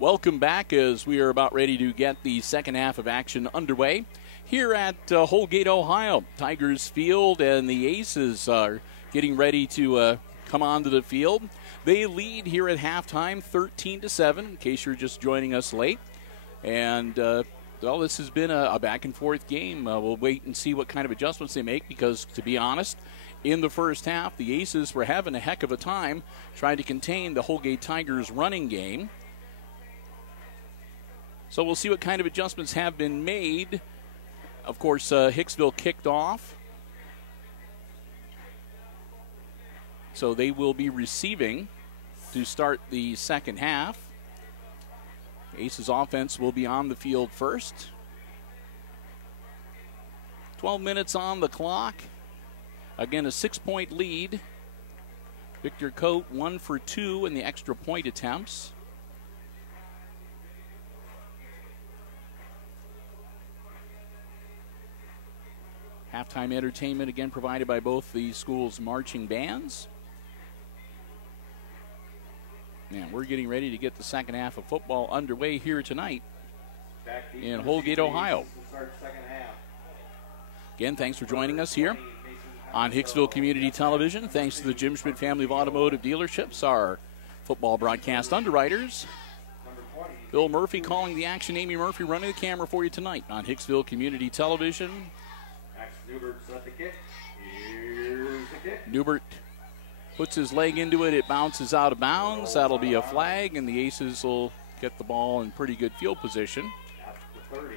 Welcome back as we are about ready to get the second half of action underway here at Holgate, Ohio. Tigers field and the Aces are getting ready to come onto the field. They lead here at halftime 13-7 in case you're just joining us late. And well, this has been a back and forth game. We'll wait and see what kind of adjustments they make because, to be honest, in the first half, the Aces were having a heck of a time trying to contain the Holgate Tigers running game. So we'll see what kind of adjustments have been made. Of course, Hicksville kicked off. So they will be receiving to start the second half. Aces offense will be on the field first. 12 minutes on the clock. Again, a 6-point lead. Victor Coate 1 for 2 in the extra point attempts. Halftime entertainment again provided by both the school's marching bands. And we're getting ready to get the second half of football underway here tonight in Holgate, Ohio. Again, thanks for joining us here on Hicksville Community Television. Thanks to the Jim Schmidt family of automotive dealerships, our football broadcast underwriters. Bill Murphy calling the action, Amy Murphy running the camera for you tonight on Hicksville Community Television. Newbert's at the kick. Here's the kick. Newbert puts his leg into it. It bounces out of bounds. That'll be a flag, and the Aces will get the ball in pretty good field position. At the 30.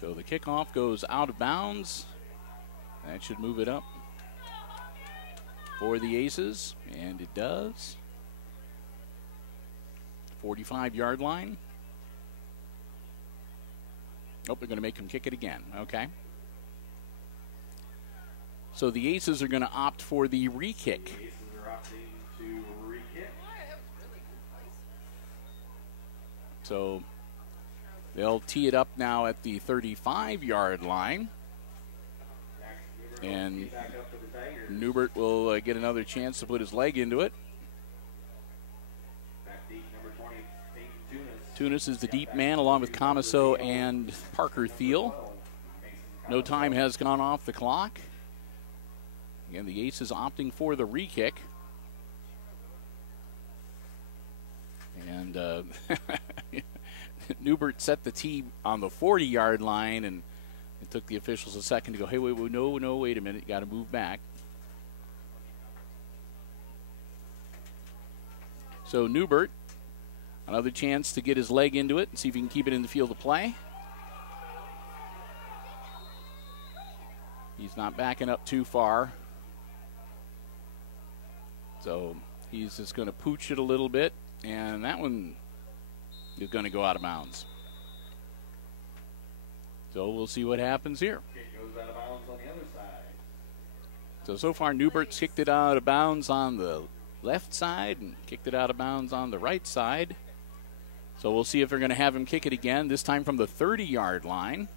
So the kickoff goes out of bounds. That should move it up for the Aces, and it does. 45-yard line. Oh, they're going to make him kick it again. Okay. So the Aces are going to opt for the re-kick. The Aces are opting to re-kick. So they'll tee it up now at the 35-yard line. And Newbert will get another chance to put his leg into it. Tunis is the deep man along with Camaso and Parker Thiel. No time has gone off the clock. Again, the Aces opting for the re-kick. And Newbert set the tee on the 40-yard line, and it took the officials a second to go, hey, wait, no, wait a minute, you got to move back. So Newbert, another chance to get his leg into it and see if he can keep it in the field of play. He's not backing up too far. So he's just going to pooch it a little bit, and that one is going to go out of bounds. So we'll see what happens here. Kick goes out of bounds on the other side. So far, Newbert's kicked it out of bounds on the left side and kicked it out of bounds on the right side. So we'll see if they're going to have him kick it again, this time from the 30-yard line.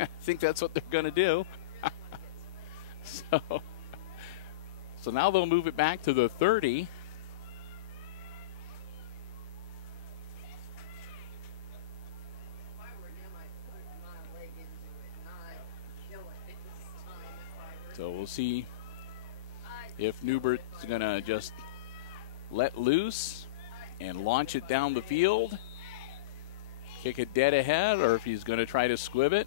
I think that's what they're going to do. So now they'll move it back to the 30. So we'll see if Newbert's going to just let loose and launch it down the field, kick it dead ahead, or if he's going to try to squib it.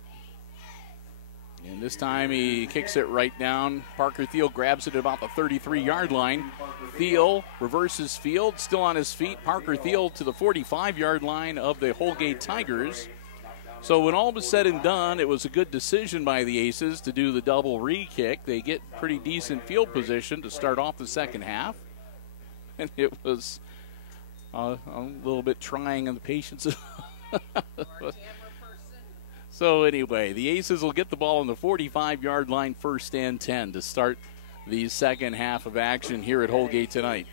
And this time he kicks it right down. Parker Thiel grabs it at about the 33-yard line. Thiel reverses field, still on his feet. Parker Thiel to the 45-yard line of the Holgate Tigers. So when all was said and done, it was a good decision by the Aces to do the double re-kick. They get pretty decent field position to start off the second half. And it was a little bit trying on the patience. So anyway, the Aces will get the ball on the 45-yard line, 1st and 10 to start the second half of action here at Holgate tonight.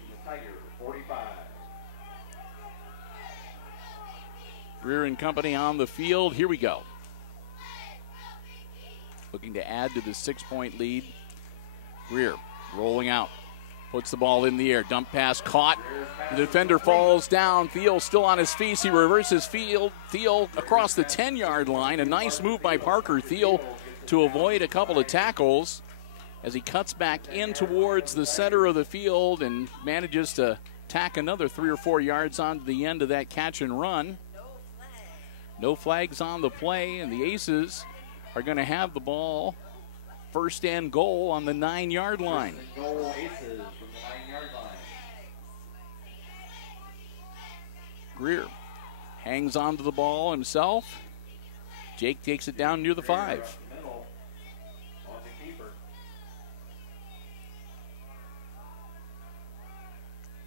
Greer and company on the field. Here we go. Looking to add to the 6-point lead. Greer rolling out. Puts the ball in the air. Dump pass caught. The defender falls down. Thiel still on his feet. He reverses field. Thiel across the 10-yard line. A nice move by Parker Thiel to avoid a couple of tackles as he cuts back in towards the center of the field and manages to tack another 3 or 4 yards onto the end of that catch and run. No flags on the play, and the Aces are going to have the ball 1st and goal on the 9-yard line. Goal Aces from the 9-yard line. Greer hangs onto the ball himself. Jake takes it down near the 5.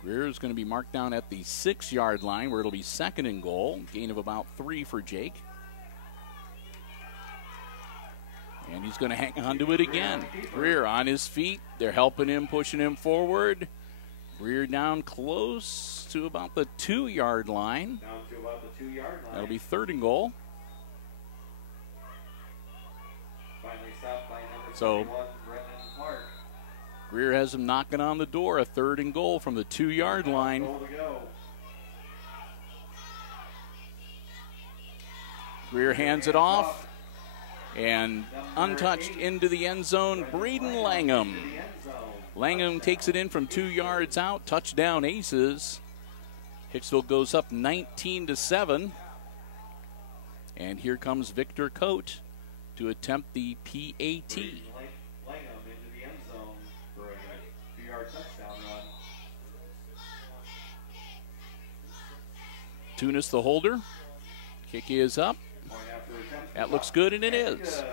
Greer is going to be marked down at the 6-yard line where it'll be 2nd and goal. Gain of about 3 for Jake. And he's going to hang on to it again. Greer on his feet. They're helping him, pushing him forward. Greer down close to about the 2-yard line. Down to about the 2-yard line. That'll be 3rd and goal. Finally stopped by number So 21, Brendan Clark. Greer has him knocking on the door. A 3rd and goal from the 2-yard line. Goal to go. Greer hands it off. And untouched into the end zone, Braden Langham. Langham takes it in from 2 yards out. Touchdown Aces. Hicksville goes up 19-7. And here comes Victor Coate to attempt the PAT. Langham into the end zone for a 2-yard touchdown run. Tunis the holder. Kick is up. That looks good, and it is.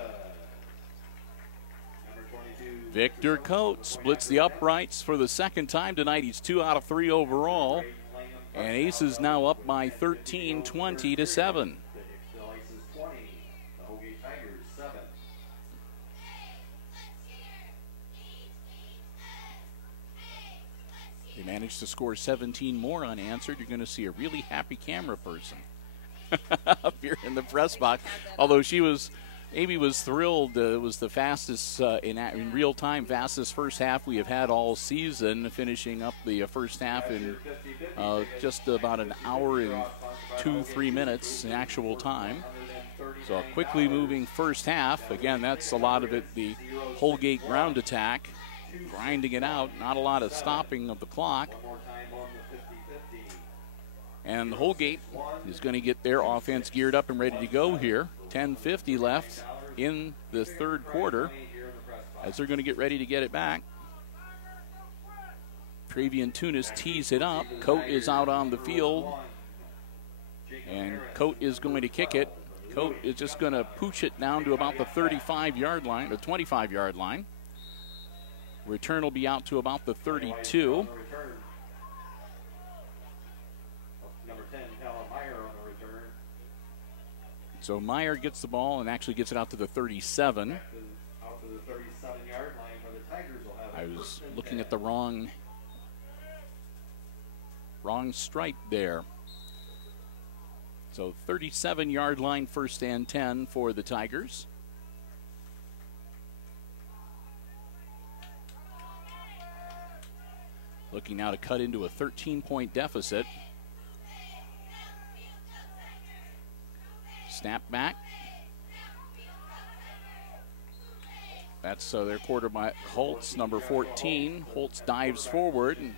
Victor Coate splits the uprights for the 2nd time tonight. He's 2 out of 3 overall. And Aces now up by 13, 20-7. They managed to score 17 more unanswered.'re going to see a really happy camera person up here in the press box. Although Amy was thrilled. It was the fastest, in real time, fastest first half we have had all season, finishing up the first half in just about an hour and 2-3 minutes in actual time. So a quickly moving first half. Again, that's a lot of it, the Holgate ground attack, grinding it out, not a lot of stopping of the clock. And Holgate is going to get their offense geared up and ready to go here. 10:50 left in the 3rd quarter as they're going to get ready to get it back. Travian Tunis tees it up. Coate is out on the field. And Coate is going to kick it. Coate is just going to pooch it down to about the 35-yard line, or 25-yard line. Return will be out to about the 32. So Meyer gets the ball and actually gets it out to the 37. Out to the 37-yard line where the Tigers will have I was looking at the wrong stripe there. So 37-yard line, 1st and 10 for the Tigers. Looking now to cut into a 13-point deficit. Snap back. That's their quarterback, Holtz, number 14. Holtz dives forward and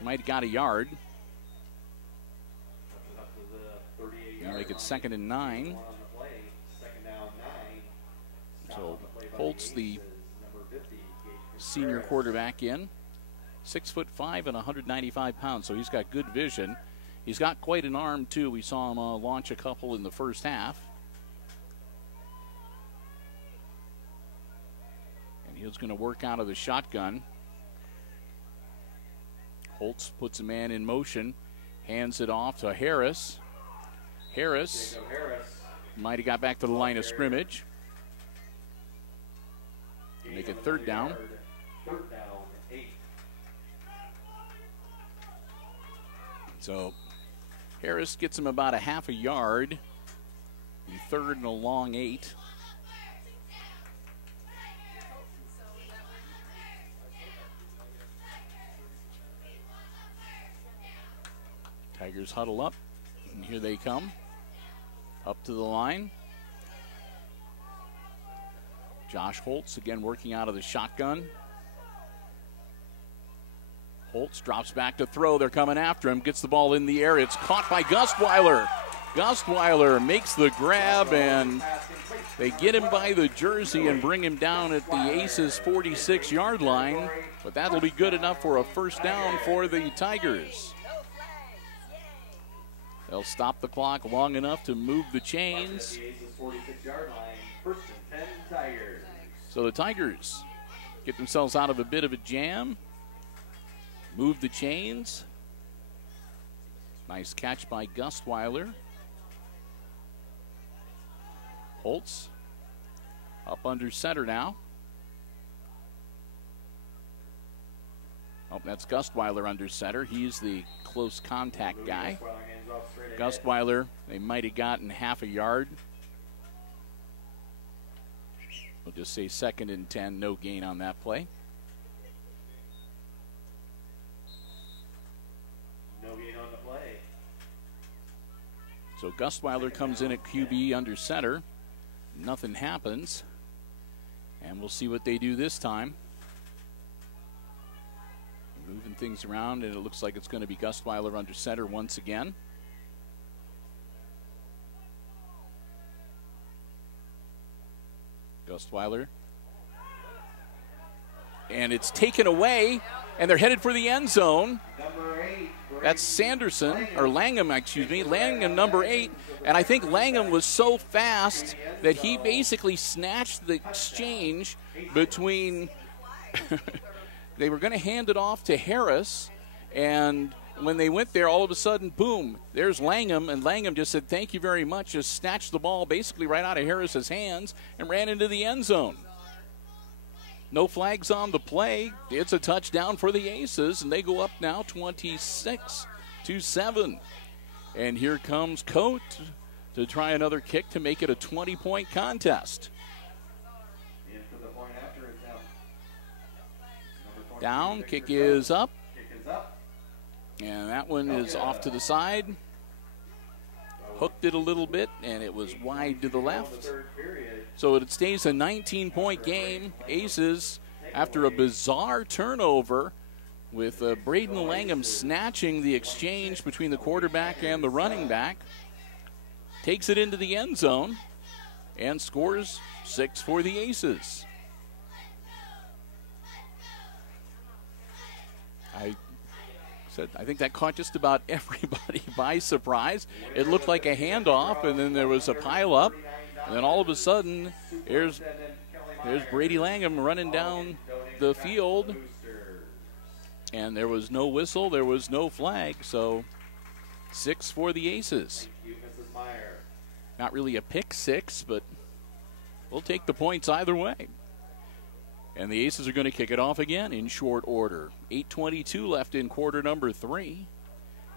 might have got a yard. Make it 2nd and 9. So Holtz, the senior quarterback, in. 6'5" and 195 pounds, so he's got good vision. He's got quite an arm, too. We saw him launch a couple in the first half. And he was going to work out of the shotgun. Holtz puts a man in motion, hands it off to Harris. Harris might have got back to the line of scrimmage. Make it third down. Third down, 8. So Harris gets him about a half a yard. Third and a long 8. Tigers huddle up, and here they come. Up to the line. Josh Holtz again working out of the shotgun. Holtz drops back to throw. They're coming after him. Gets the ball in the air. It's caught by Gustweiler. Gustweiler makes the grab, and they get him by the jersey and bring him down at the Aces 46-yard line. But that'll be good enough for a first down for the Tigers. They'll stop the clock long enough to move the chains. So the Tigers get themselves out of a bit of a jam. Move the chains. Nice catch by Gustweiler. Holtz up under center now. Oh, that's Gustweiler under center. He's the close contact guy. Gustweiler, they might have gotten half a yard. We'll just say 2nd and 10, no gain on that play. No gain on the play. So Gustweiler comes in at QB under center. Nothing happens. And we'll see what they do this time. Moving things around, and it looks like it's going to be Gustweiler under center once again. Gustweiler. And it's taken away, and they're headed for the end zone. That's Sanderson, or Langham, excuse me. Langham, number 8. And I think Langham was so fast that he basically snatched the exchange between they were going to hand it off to Harris, and when they went there, all of a sudden, boom, there's Langham, and Langham just said, thank you very much, just snatched the ball basically right out of Harris's hands and ran into the end zone. No flags on the play. It's a touchdown for the Aces, and they go up now 26-7. And here comes Coate to try another kick to make it a 20-point contest. Down, kick is up. And that one is off to the side. Hooked it a little bit, and it was wide to the left. So it stays a 19-point game. Aces, after a bizarre turnover, with Braden Langham snatching the exchange between the quarterback and the running back, takes it into the end zone and scores 6 for the Aces. I think that caught just about everybody by surprise. It looked like a handoff, and then there was a pileup, and then all of a sudden, there's Brady Langham running down the field, and there was no whistle, there was no flag, so 6 for the Aces. Not really a pick 6, but we'll take the points either way. And the Aces are going to kick it off again in short order. 8:22 left in quarter number 3,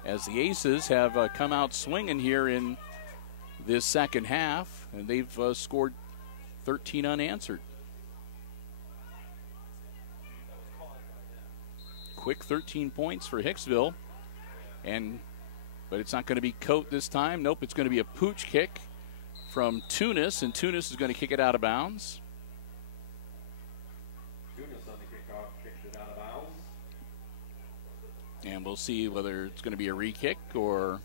as the Aces have come out swinging here in this second half, and they've scored 13 unanswered. Quick 13 points for Hicksville, but it's not going to be Coate this time. Nope, it's going to be a pooch kick from Tunis, and Tunis is going to kick it out of bounds. And we'll see whether it's going to be a re-kick or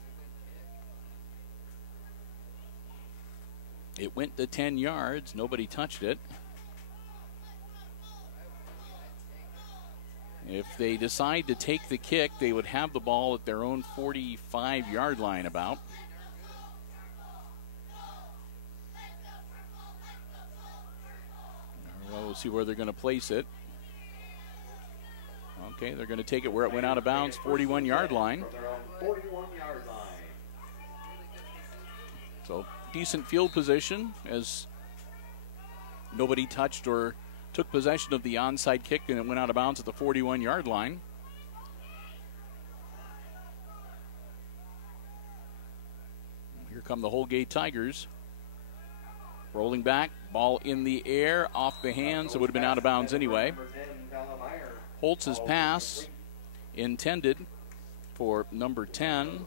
it went to 10 yards. Nobody touched it. If they decide to take the kick, they would have the ball at their own 45-yard line about. Well, we'll see where they're going to place it. Okay, they're going to take it where it went out of bounds, 41-yard line. So decent field position as nobody touched or took possession of the onside kick, and it went out of bounds at the 41-yard line. Here come the Holgate Tigers. Rolling back, ball in the air, off the hands. It would have been out of bounds anyway. Holtz's pass intended for number 10,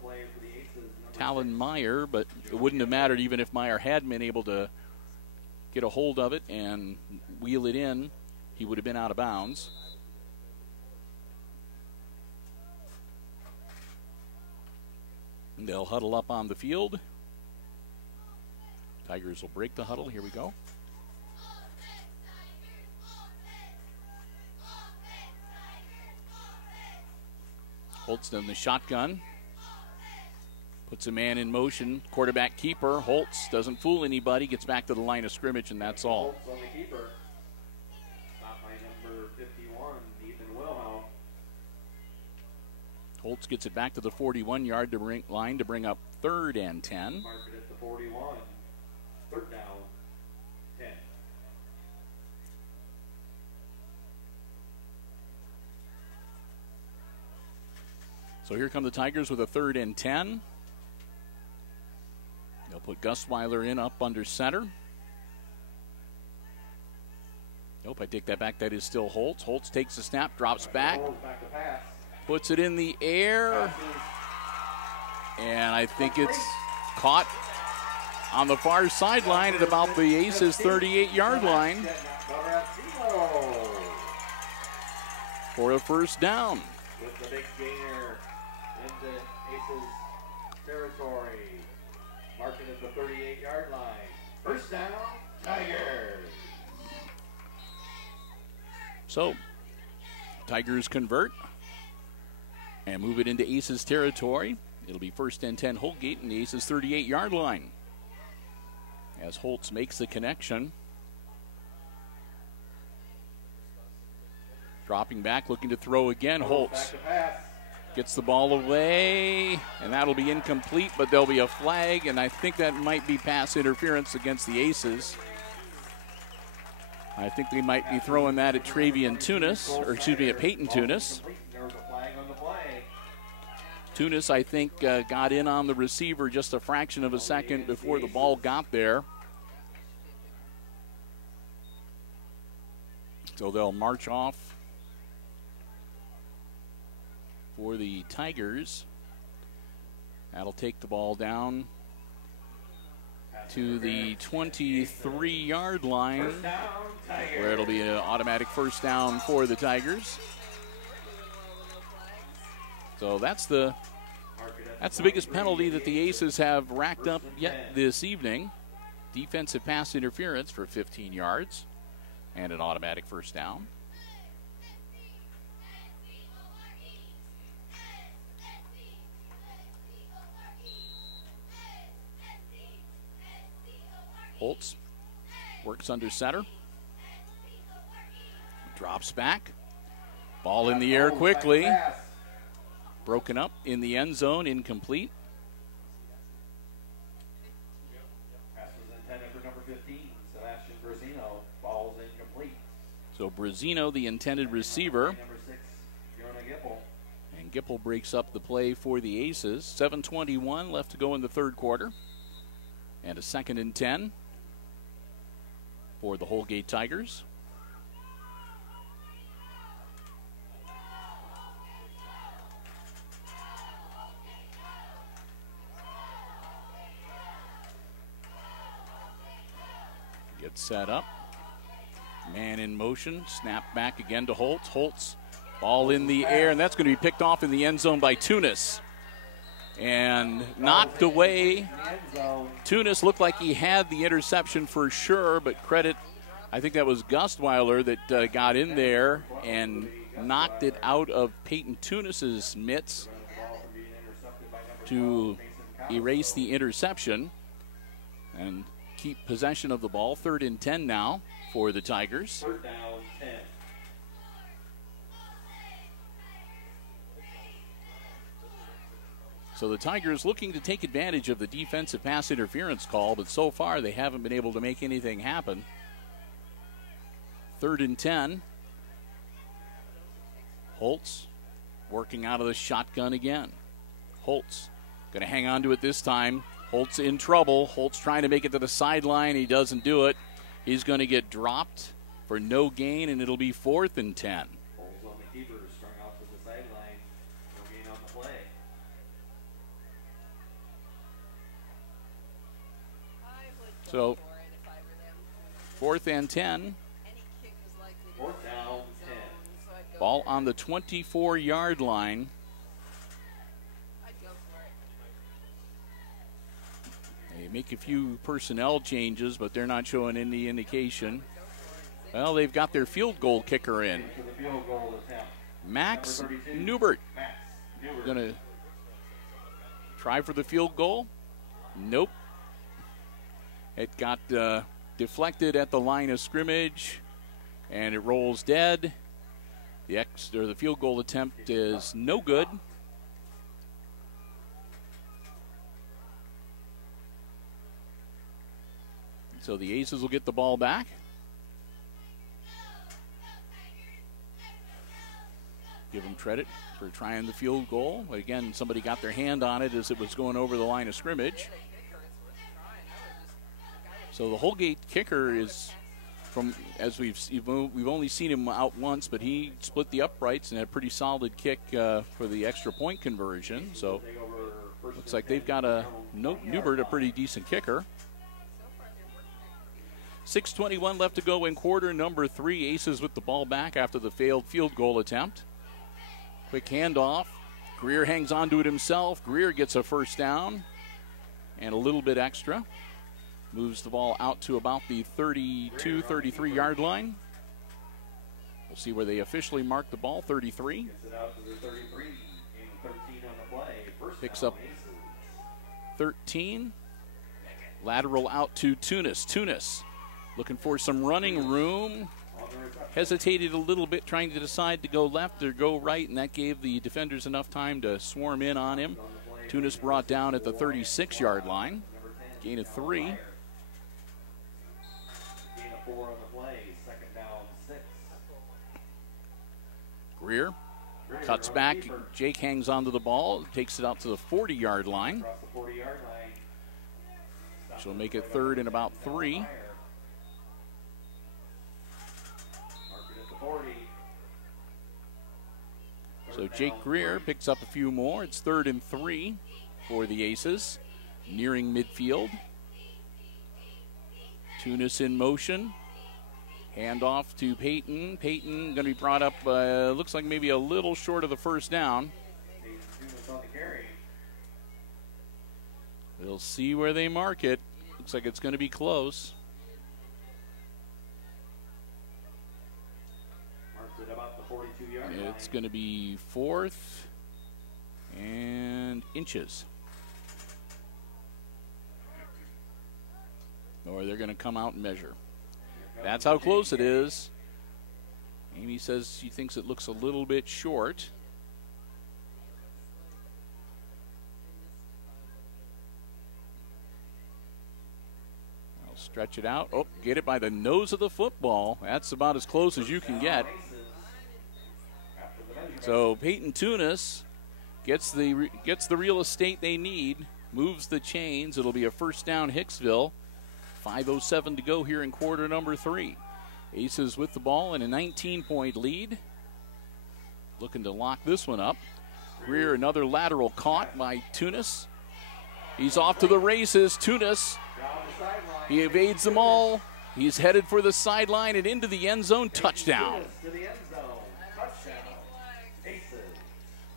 Talon Meyer, but it wouldn't have mattered even if Meyer had been able to get a hold of it and wheel it in. He would have been out of bounds. And they'll huddle up on the field. Tigers will break the huddle. Here we go. Holtz in the shotgun. Puts a man in motion. Quarterback keeper. Holtz doesn't fool anybody. Gets back to the line of scrimmage, and that's all. Holtz on the keeper. Stopped by number 51, Ethan Wilhelm. Holtz gets it back to the 41-yard line to bring up 3rd and 10. Mark it at the 41. 3rd down, 10. So here come the Tigers with a 3rd and 10. They'll put Gustweiler in up under center. Nope, I take that back. That is still Holtz. Holtz takes the snap, drops back, puts it in the air, and I think it's caught on the far sideline at about the Aces 38-yard line for a 1st down. With the big gainer into Aces territory. Marking at the 38-yard line. 1st down, Tigers. So, Tigers convert and move it into Aces territory. It'll be 1st and 10 Holgate in the Aces 38-yard line. As Holtz makes the connection. Dropping back, looking to throw again. Holtz gets the ball away, and that'll be incomplete, but there'll be a flag, and I think that might be pass interference against the Aces. I think they might be throwing that at Travian Tunis, or excuse me, at Peyton Tunis. Tunis, I think, got in on the receiver just a fraction of a second before the ball got there. So they'll march off for the Tigers. That'll take the ball down to the 23-yard line, where it'll be an automatic 1st down for the Tigers. So that's the biggest penalty that the Aces have racked up yet this evening. Defensive pass interference for 15 yards and an automatic 1st down. Holtz works under center. Drops back. Ball in the air quickly. Broken up in the end zone, incomplete. Pass was intended for number 15, Sebastian Brazino. Ball's incomplete. So Brazino, the intended receiver. Number 6, Jonah Gipple. And Gipple breaks up the play for the Aces. 7:21 left to go in the 3rd quarter. And a 2nd and 10 for the Holgate Tigers. Gets set up. Man in motion. Snap back again to Holtz. Holtz, ball in the air, and that's going to be picked off in the end zone by Tunis. And knocked away. Tunis looked like he had the interception for sure, but credit, I think that was Gustweiler that got in there and knocked it out of Peyton Tunis's mitts to erase the interception and keep possession of the ball. 3rd and 10 now for the Tigers. 3rd down, 10. So the Tigers looking to take advantage of the defensive pass interference call, but so far they haven't been able to make anything happen. 3rd and 10. Holtz working out of the shotgun again. Holtz going to hang on to it this time. Holtz in trouble. Holtz trying to make it to the sideline. He doesn't do it. He's going to get dropped for no gain, and it'll be 4th and 10. Holes on the keeper, strung out to the sideline. No gain on the play. So 4th and 10. 4th down, 10. Ball on the 24-yard line. They make a few personnel changes, but they're not showing any indication. Well, they've got their field goal kicker in. Max Newbert. Going to try for the field goal. Nope. It got deflected at the line of scrimmage, and it rolls dead. The field goal attempt is no good. So the Aces will get the ball back. Give them credit for trying the field goal. But again, somebody got their hand on it as it was going over the line of scrimmage. So the Holgate kicker is, from as we've only seen him out once, but he split the uprights and had a pretty solid kick for the extra point conversion. So looks like they've got Newbert, a pretty decent kicker. 6:21 left to go in quarter number 3. Aces with the ball back after the failed field goal attempt. Quick handoff. Greer hangs on to it himself. Greer gets a first down and a little bit extra. Moves the ball out to about the 32, 33-yard line. We'll see where they officially mark the ball, 33. Gets it out to the 33, gain 13 on the play. First Picks down, up Aces. 13. Lateral out to Tunis. Tunis looking for some running room. Hesitated a little bit trying to decide to go left or go right, and that gave the defenders enough time to swarm in on him. Tunis brought down at the 36-yard line. Gain of 3. Gain of 4 on the play. 2nd down, 6. Greer cuts back. Jake hangs onto the ball, takes it out to the 40-yard line. Across the 40-yard line. She'll make it 3rd and about 3. Mark it at the 40. So Jake Greer picks up a few more. It's 3rd and 3 for the Aces, nearing midfield. Tunis in motion. Handoff to Peyton. Peyton going to be brought up, looks like maybe a little short of the first down. Tunis on the carry. We'll see where they mark it. Looks like it's going to be close. Marks it about the 42-yard line. It's going to be 4th and inches. Or they're going to come out and measure. That's how close it is. Amy says she thinks it looks a little bit short. I'll stretch it out. Oh, get it by the nose of the football. That's about as close as you can get. So Peyton Tunis gets the real estate they need, moves the chains. It'll be a first down, Hicksville. 5:07 to go here in quarter number 3. Aces with the ball and a 19-point lead. Looking to lock this one up. Greer, another lateral caught by Tunis. He's off to the races. Tunis, he evades them all. He's headed for the sideline and into the end zone. Touchdown. To the end zone. Touchdown. Aces.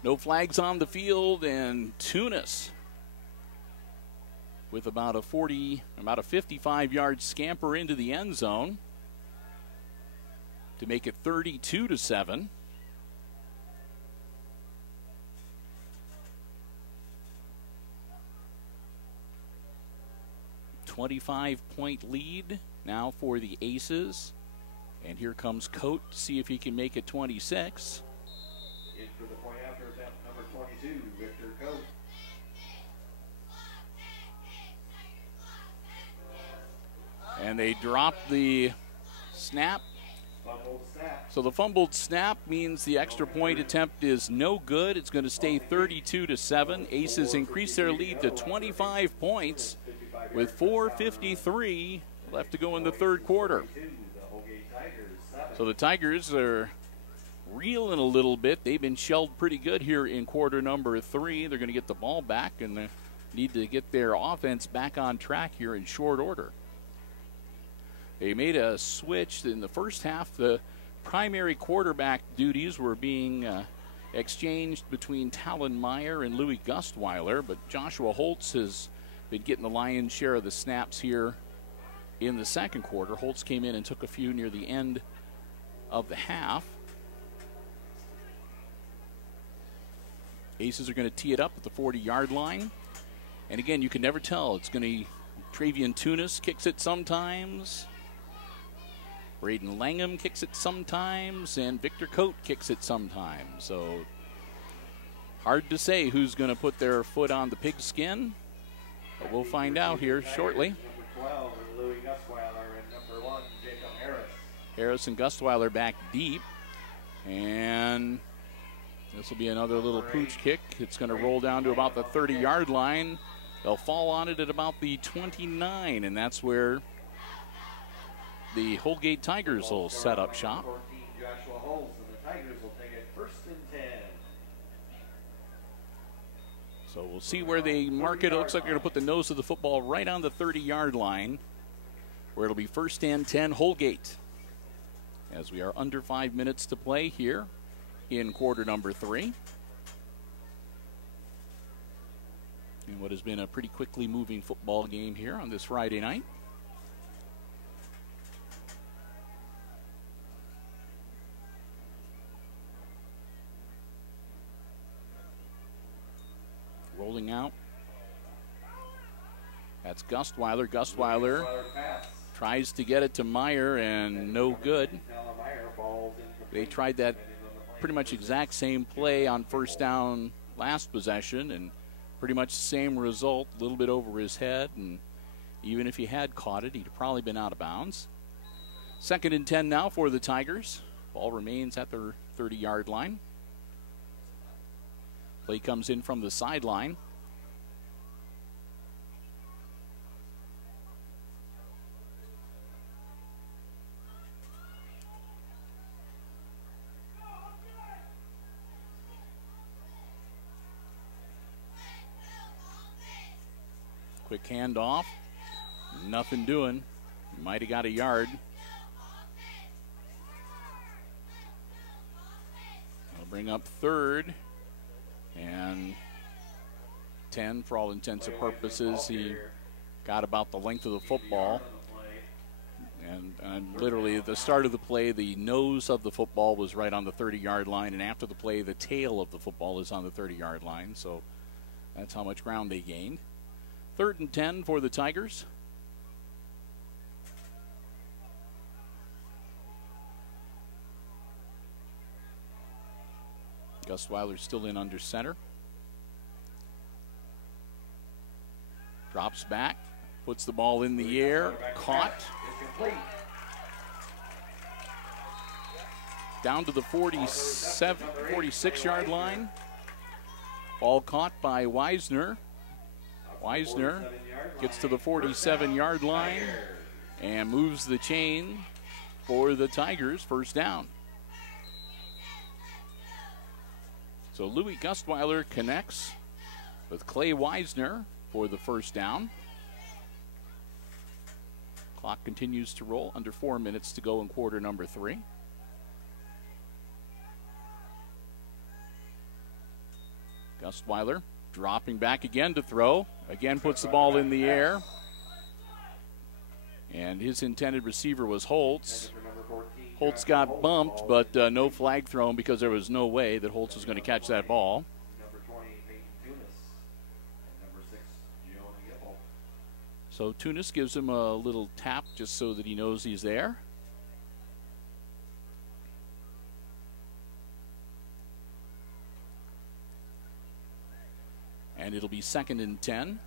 No flags on the field, and Tunis with about a 55-yard scamper into the end zone to make it 32-7. 25-point lead now for the Aces. And here comes Coate to see if he can make it 26. In for the point after attempt, number 22, Victor Coate. And they drop the snap. Fumbled snap. So the fumbled snap means the extra point attempt is no good. It's going to stay 32-7. Aces increase their lead to 25 points with 4:53 left to go in the third quarter. So the Tigers are reeling a little bit. They've been shelled pretty good here in quarter number 3. They're going to get the ball back and they need to get their offense back on track here in short order. They made a switch in the first half. The primary quarterback duties were being exchanged between Talon Meyer and Louis Gustweiler, but Joshua Holtz has been getting the lion's share of the snaps here in the second quarter. Holtz came in and took a few near the end of the half. Aces are going to tee it up at the 40-yard line. And again, you can never tell. It's going to Travian Tunis kicks it sometimes. Braden Langham kicks it sometimes, and Victor Coate kicks it sometimes. So hard to say who's going to put their foot on the pigskin, but we'll find out here shortly. Number 12, Louis Gustweiler, and number 1, Jacob Harris. Harris and Gustweiler back deep, and this will be another little pooch kick. It's going to roll down to about the 30-yard line. They'll fall on it at about the 29, and that's where the Holgate Tigers will set up shop. 14, Joshua Holtz, and the Tigers will take it 1st and 10. So we'll see where they mark it. It looks like they're going to put the nose of the football right on the 30-yard line, where it'll be 1st and 10 Holgate, as we are under 5 minutes to play here in quarter number 3. In what has been a pretty quickly moving football game here on this Friday night. Rolling out. That's Gustweiler. Gustweiler tries to get it to Meyer, and no good. They tried that pretty much exact same play on first down last possession, and pretty much the same result, a little bit over his head, and even if he had caught it, he'd have probably been out of bounds. 2nd and 10 now for the Tigers. Ball remains at their 30-yard line. Play comes in from the sideline. Quick handoff. Nothing doing. Might have got a yard. I'll bring up 3rd. And 10 for all intents and purposes. He got about the length of the football. And literally at the start of the play, the nose of the football was right on the 30-yard line. And after the play, the tail of the football is on the 30-yard line. So that's how much ground they gained. 3rd and 10 for the Tigers. Gustweiler still in under center. Drops back, puts the ball in the air, caught. Down to the 46-yard line. Ball caught by Weisner. Weisner gets to the 47-yard line and moves the chain for the Tigers. 1st down. So Louis Gustweiler connects with Clay Weisner for the 1st down. Clock continues to roll. Under 4 minutes to go in quarter number 3. Gustweiler dropping back again to throw. Again puts the ball in the air. And his intended receiver was Holtz. Holtz got bumped, but no flag thrown because there was no way that Holtz was going to catch that ball. So Tunis gives him a little tap just so that he knows he's there. And it'll be 2nd and 10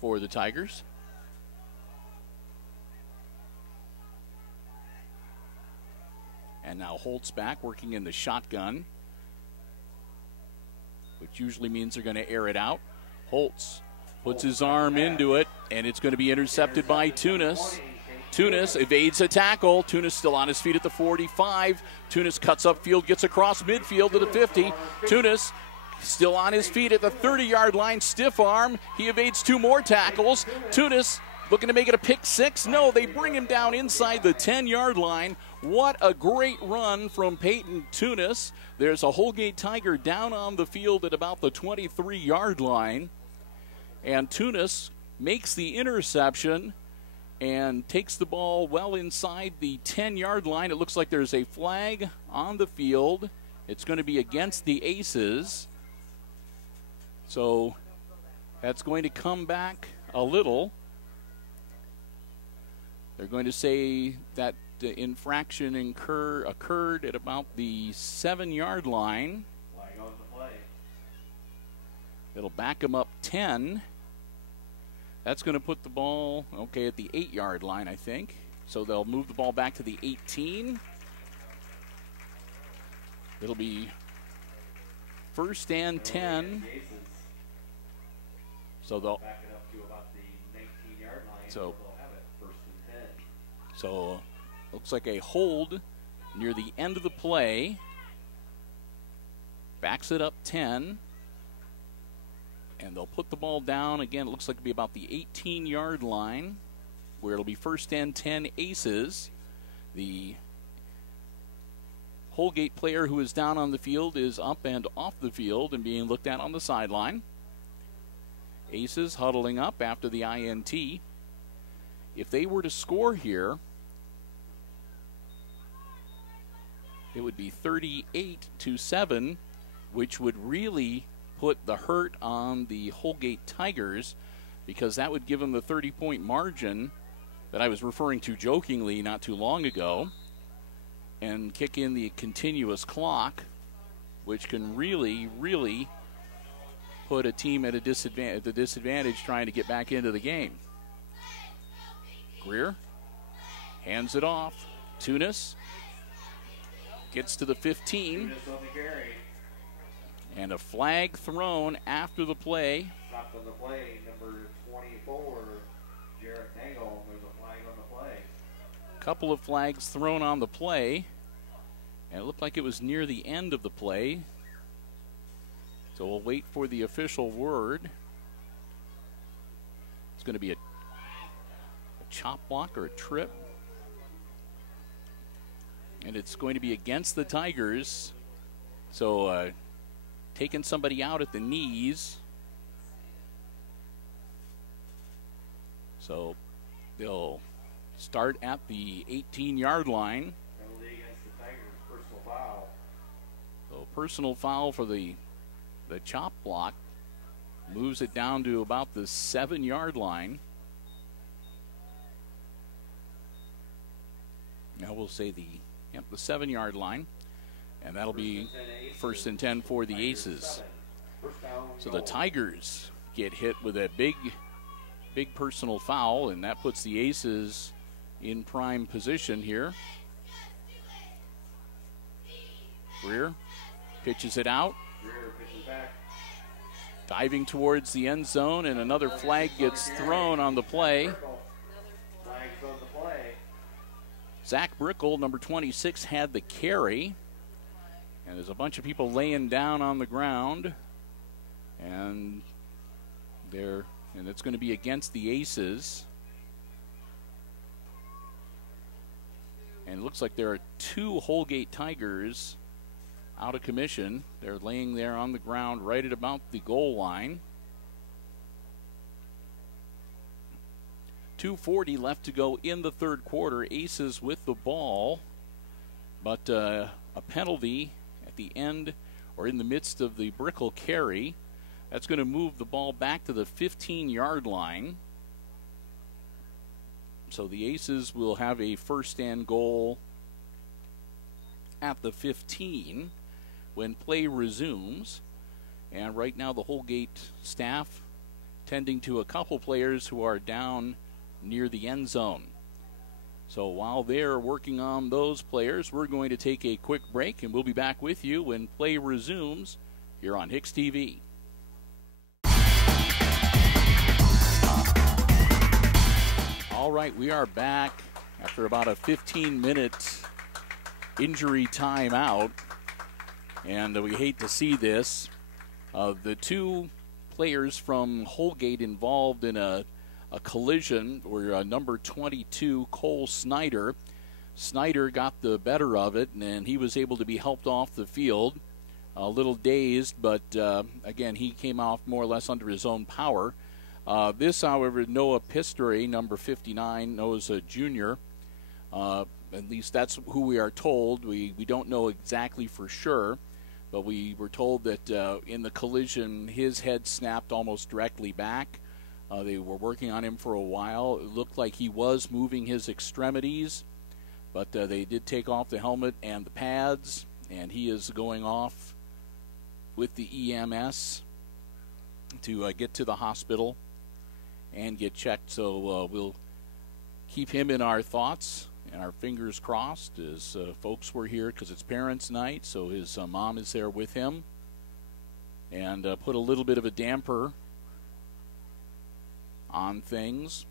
for the Tigers. And now Holt's back, working in the shotgun, which usually means they're going to air it out. Holtz puts his arm into it, and it's going to be intercepted by Tunis. Tunis evades a tackle. Tunis still on his feet at the 45. Tunis cuts upfield, gets across midfield to the 50. Tunis still on his feet at the 30-yard line, stiff arm. He evades 2 more tackles. Tunis looking to make it a pick 6. No, they bring him down inside the 10-yard line. What a great run from Peyton Tunis. There's a Holgate Tiger down on the field at about the 23-yard line. And Tunis makes the interception and takes the ball well inside the 10-yard line. It looks like there's a flag on the field. It's going to be against the Aces. So that's going to come back a little. They're going to say that the infraction occurred at about the 7-yard line. Flag on the play. It'll back them up 10. That's going to put the ball, okay, at the 8-yard line, I think. So they'll move the ball back to the 18. It'll be 1st and 10. So they'll back it up to about the 19-yard line. So they'll have it 1st and 10. So looks like a hold near the end of the play. Backs it up 10. And they'll put the ball down. Again, it looks like it'll be about the 18-yard line, where it'll be 1st and 10 Aces. The Holgate player who is down on the field is up and off the field and being looked at on the sideline. Aces huddling up after the INT. If they were to score here, it would be 38-7, which would really put the hurt on the Holgate Tigers, because that would give them the 30-point margin that I was referring to jokingly not too long ago, and kick in the continuous clock, which can really, really put a team at a disadvantage trying to get back into the game. Greer hands it off. Tunis gets to the 15. Tunis on the carry. And a flag thrown after the play. Stopped on the play, number 24, Jarrett Nagel. There's a flag on the play. Couple of flags thrown on the play. And it looked like it was near the end of the play. So we'll wait for the official word. It's going to be a chop block or a trip. And it's going to be against the Tigers. So, taking somebody out at the knees. So they'll start at the 18-yard line. Penalty against the Tigers, personal foul. So personal foul for the chop block. Moves it down to about the 7-yard line. Now we'll say the 7-yard line. And that'll be 1st and 10 for the Aces. So the Tigers get hit with a big personal foul, and that puts the Aces in prime position here. Greer pitches it out. Greer pitches back. Diving towards the end zone, and another flag gets thrown on the play. Flags on the play. Zach Brickle, number 26, had the carry. And there's a bunch of people laying down on the ground. And it's going to be against the Aces. And it looks like there are 2 Holgate Tigers out of commission. They're laying there on the ground right at about the goal line. 2:40 left to go in the third quarter. Aces with the ball. But a penalty at the end or in the midst of the Brickle carry. That's going to move the ball back to the 15-yard line. So the Aces will have a first and goal at the 15 when play resumes. And right now the Holgate staff tending to a couple players who are down near the end zone. So while they're working on those players, we're going to take a quick break, and we'll be back with you when play resumes here on HIX-TV. All right, we are back after about a 15-minute injury timeout, and we hate to see this. The two players from Holgate involved in a collision were number 22, Cole Snyder. Snyder got the better of it, and he was able to be helped off the field. A little dazed, but again, he came off more or less under his own power. This, however, Noah Pistori, number 59, Noah's a junior. At least that's who we are told. We don't know exactly for sure, but we were told that in the collision, his head snapped almost directly back. They were working on him for a while. It looked like he was moving his extremities, but they did take off the helmet and the pads, and he is going off with the EMS to get to the hospital and get checked. So we'll keep him in our thoughts and our fingers crossed as folks were here because it's parents' night, so his mom is there with him, and put a little bit of a damper on things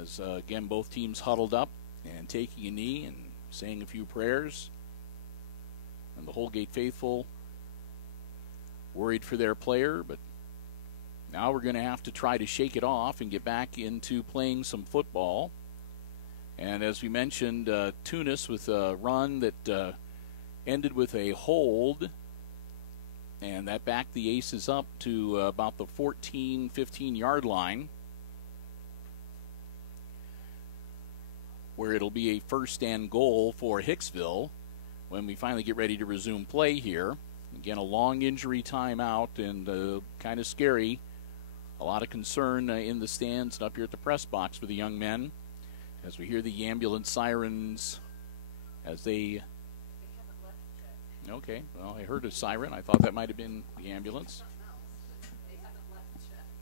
as, again, both teams huddled up and taking a knee and saying a few prayers. And the Holgate faithful worried for their player, but now we're going to have to try to shake it off and get back into playing some football. And as we mentioned, Tunis with a run that ended with a hold, and that backed the Aces up to about the 14, 15-yard line, where it'll be a first and goal for Hicksville when we finally get ready to resume play here. Again, a long injury timeout and kind of scary. A lot of concern in the stands and up here at the press box for the young men as we hear the ambulance sirens as they... Okay, well, I heard a siren. I thought that might have been the ambulance.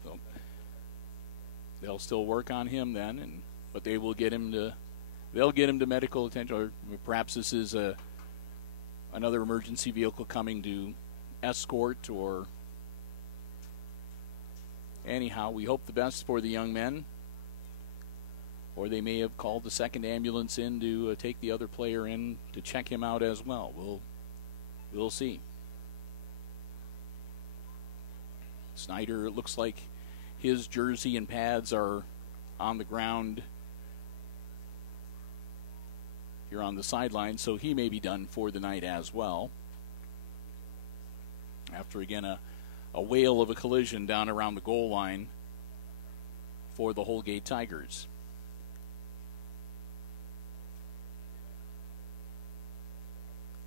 So they'll still work on him then, but they will get him to... They'll get him to medical attention, or perhaps this is another emergency vehicle coming to escort, or anyhow, we hope the best for the young men. Or they may have called the second ambulance in to take the other player in to check him out as well. We'll see. Snyder, it looks like his jersey and pads are on the ground here on the sideline, so he may be done for the night as well. After, again, a whale of a collision down around the goal line for the Holgate Tigers.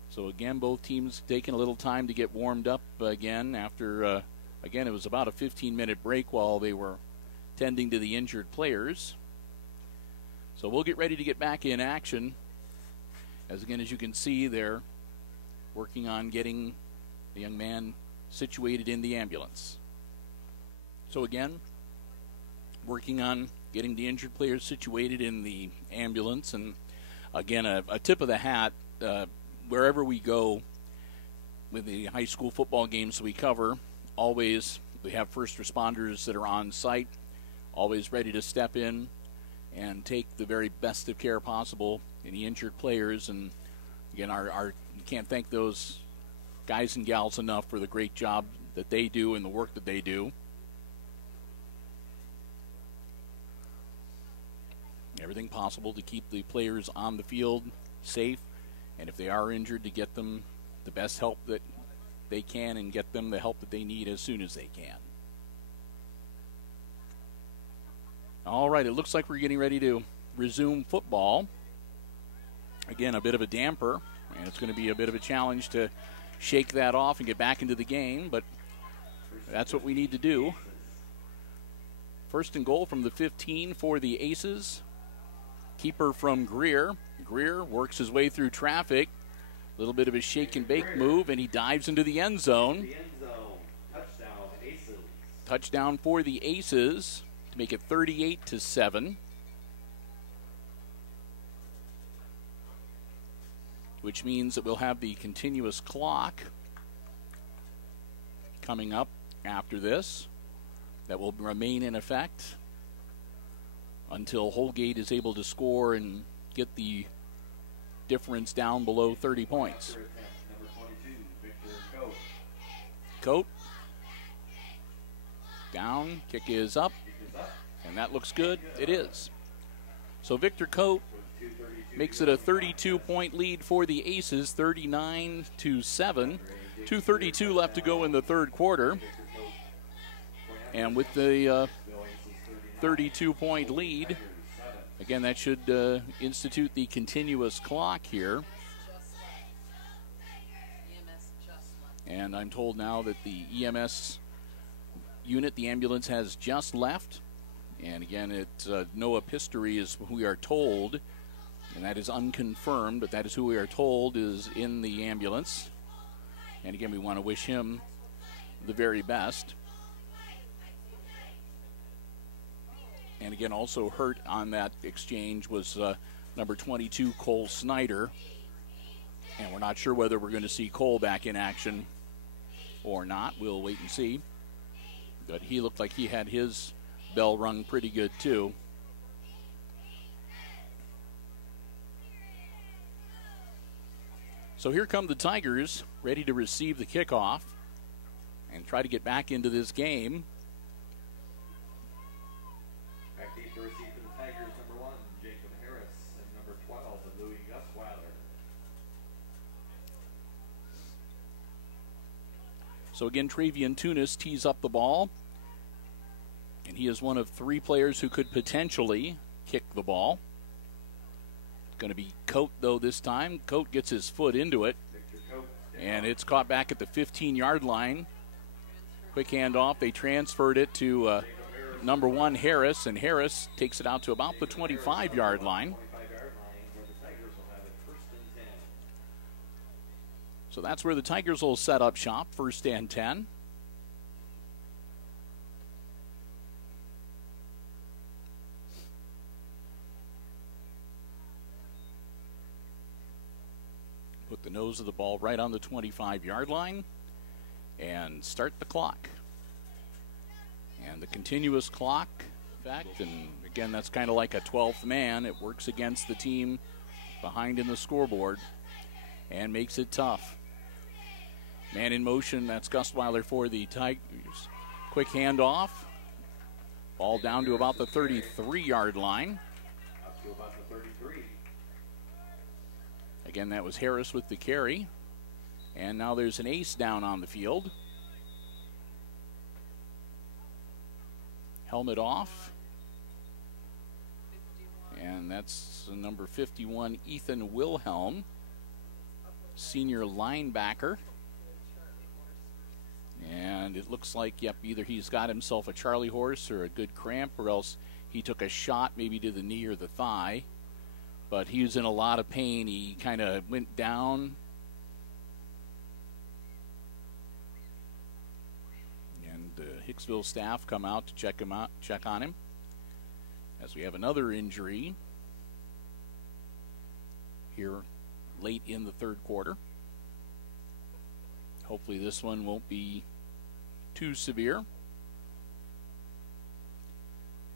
So, again, both teams taking a little time to get warmed up again after, again, it was about a 15-minute break while they were tending to the injured players. So we'll get ready to get back in action. As, again, as you can see, they're working on getting the young man situated in the ambulance. So, again, working on getting the injured players situated in the ambulance. And, again, a tip of the hat, wherever we go with the high school football games we cover, always we have first responders that are on site, always ready to step in and take the very best of care possible in the injured players. And again, we can't thank those guys and gals enough for the great job that they do and the work that they do. Everything possible to keep the players on the field safe, and if they are injured, to get them the best help that they can and get them the help that they need as soon as they can. All right, it looks like we're getting ready to resume football. Again, a bit of a damper, and it's going to be a bit of a challenge to shake that off and get back into the game, but That's what we need to do. First and goal from the 15 for the Aces. Keeper from Greer. Greer works his way through traffic. A little bit of a shake and bake move, and he dives into the end zone. Touchdown, Aces. Touchdown for the Aces to make it 38-7. Which means that we'll have the continuous clock coming up after this. That will remain in effect until Holgate is able to score and get the difference down below 30 points. Number 22, Victor Coate. Down, kick is up, and that looks good. It is. So Victor Coate makes it a 32-point lead for the Aces, 39-7. 2:32 left to go in the third quarter. And with the 32-point lead, again, that should institute the continuous clock here. And I'm told now that the EMS unit, the ambulance, has just left. And again, it's Noah Pistory is who we are told, and that is unconfirmed, but that is who we are told is in the ambulance. And again, we want to wish him the very best. And again, also hurt on that exchange was number 22, Cole Snyder. And we're not sure whether we're going to see Cole back in action or not. We'll wait and see. But he looked like he had his bell rung pretty good, too. So here come the Tigers, ready to receive the kickoff and try to get back into this game. Back deep to receive for the Tigers, number 1, Jacob Harris, and number 12, Louis Gusweiler. So again, Travian Tunis tees up the ball, and he is one of 3 players who could potentially kick the ball. Going to be Coate, though, this time. Coate gets his foot into it, and it's caught back at the 15-yard line. Quick handoff. They transferred it to number 1, Harris, and Harris takes it out to about the 25-yard line. So that's where the Tigers will set up shop, first and 10. Put the nose of the ball right on the 25-yard line and start the clock. And the continuous clock effect, and again, that's kind of like a 12th man. It works against the team behind in the scoreboard and makes it tough. Man in motion, that's Gustweiler for the Tigers. Quick handoff. Ball down to about the 33-yard line. Up to about the 33. Again, that was Harris with the carry. And now there's an ace down on the field. Helmet off. And that's number 51, Ethan Wilhelm, senior linebacker. And it looks like, yep, either he's got himself a Charlie horse or a good cramp, or else he took a shot maybe to the knee or the thigh. But he was in a lot of pain. He kind of went down. And the Hicksville staff come out to check on him. As we have another injury here late in the third quarter. Hopefully this one won't be too severe.